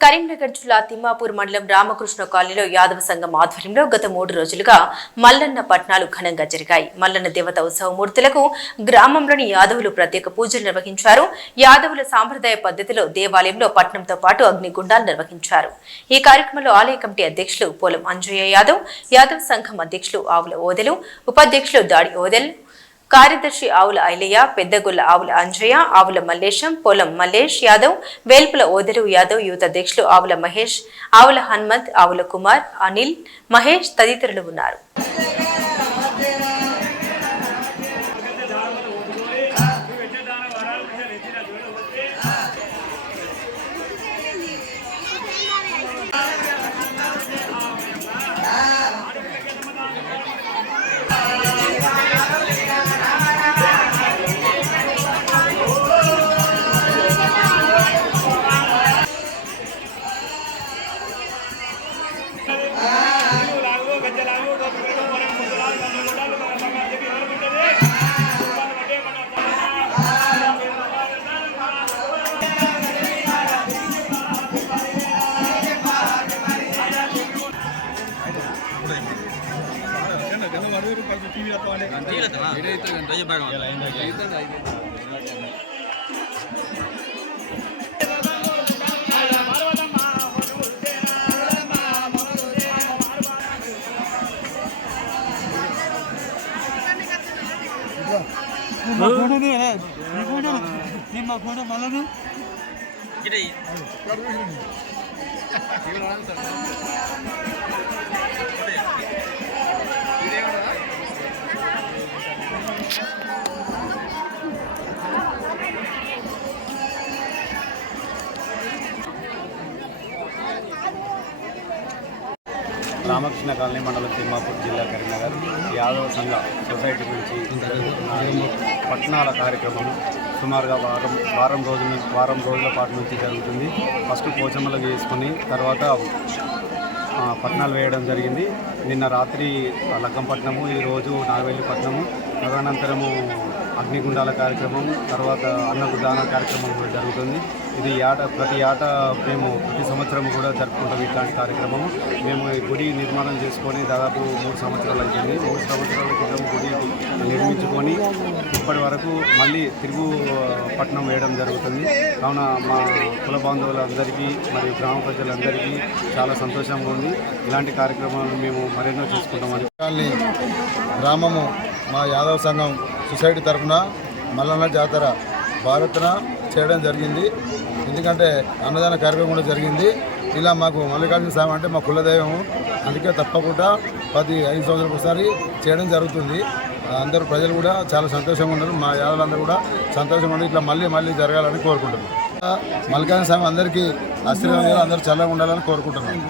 కరీంనగర్ జిల్లా తిమ్మాపూర్ మండలం రామకృష్ణ కాలనీలో యాదవ సంఘం ఆధ్వర్యంలో గత మూడు రోజులుగా మల్లన్న పట్నాలు ఘనంగా జరిగాయి. మల్లన్న దేవత ఉత్సవమూర్తులకు గ్రామంలోని యాదవులు ప్రత్యేక పూజలు నిర్వహించారు. యాదవుల సాంప్రదాయ పద్ధతిలో దేవాలయంలో పట్నంతో పాటు అగ్నిగుండాలు నిర్వహించారు. ఈ కార్యక్రమంలో ఆలయ కమిటీ అధ్యక్షులు పోలం అంజయ్య యాదవ్ యాదవ్ సంఘం అధ్యక్షులు ఆవుల ఓదెలు ఉపాధ్యక్షులు దాడి ఓదెల్ కార్యదర్శి ఆవుల ఐలయ్య పెద్దగొల్ల ఆవుల అంజయ్య ఆవుల మల్లేశం పొలం మల్లేష్ యాదవ్ వేల్పుల ఓదరు యాదవ్ యూత్ అధ్యక్షులు ఆవుల మహేష్ ఆవుల హన్మంత్ ఆవుల కుమార్ అనిల్ మహేష్ తదితరులు ఉన్నారు. ನಿಮ್ಮ ಫೋಟೋ ಮಲನು ಗಿಡ రామకృష్ణ కాలనీ మండలం తిమ్మాపూర్ జిల్లా కరీంనగర్ యాదవ సంఘ సొసైటీ నుంచి పట్టణాల కార్యక్రమం సుమారుగా వారం వారం రోజుల నుంచి వారం రోజుల పాటు నుంచి జరుగుతుంది. ఫస్ట్ పోచమ్మలు వేసుకొని తర్వాత పట్టణాలు పట్నాలు వేయడం జరిగింది. నిన్న రాత్రి లక్కంపట్నము ఈరోజు నాగవేలిపట్నము తదనంతరము అగ్నిగుండాల కార్యక్రమం తర్వాత అన్నదాన కార్యక్రమం కూడా జరుగుతుంది. ఇది ఆట ప్రతి ఆట మేము ప్రతి సంవత్సరం కూడా జరుపుకుంటాం ఇట్లాంటి కార్యక్రమం. మేము ఈ గుడి నిర్మాణం చేసుకొని దాదాపు మూడు సంవత్సరాలు అయిపోయింది. మూడు సంవత్సరాల క్రితం గుడి నిర్మించుకొని ఇప్పటి వరకు మళ్ళీ తిరుగు పట్టణం వేయడం జరుగుతుంది. కావున మా కుల బాంధవులందరికీ మరియు గ్రామ ప్రజలందరికీ చాలా సంతోషంగా ఉంది. ఇలాంటి కార్యక్రమాలు మేము మరెన్నో చేసుకుంటామని. కాలనీ గ్రామము మా యాదవ సంఘం సొసైటీ తరఫున మల్లన్న జాతర భారత్న చేయడం జరిగింది. ఎందుకంటే అన్నదాన కార్యక్రమం కూడా జరిగింది. ఇలా మాకు మల్లికార్జున స్వామి అంటే మా కులదైవము అందుకే తప్పకుండా పది ఐదు సంవత్సరాలకు ఒకసారి చేయడం జరుగుతుంది. అందరూ ప్రజలు కూడా చాలా సంతోషంగా ఉన్నారు. మా యాదలందరూ కూడా సంతోషంగా ఉన్నారు. ఇట్లా మళ్ళీ మళ్ళీ జరగాలని కోరుకుంటున్నాం. మల్లికార్జున స్వామి అందరికీ ఆశీర్వాదాలు అందరూ చల్లగా ఉండాలని కోరుకుంటున్నాం.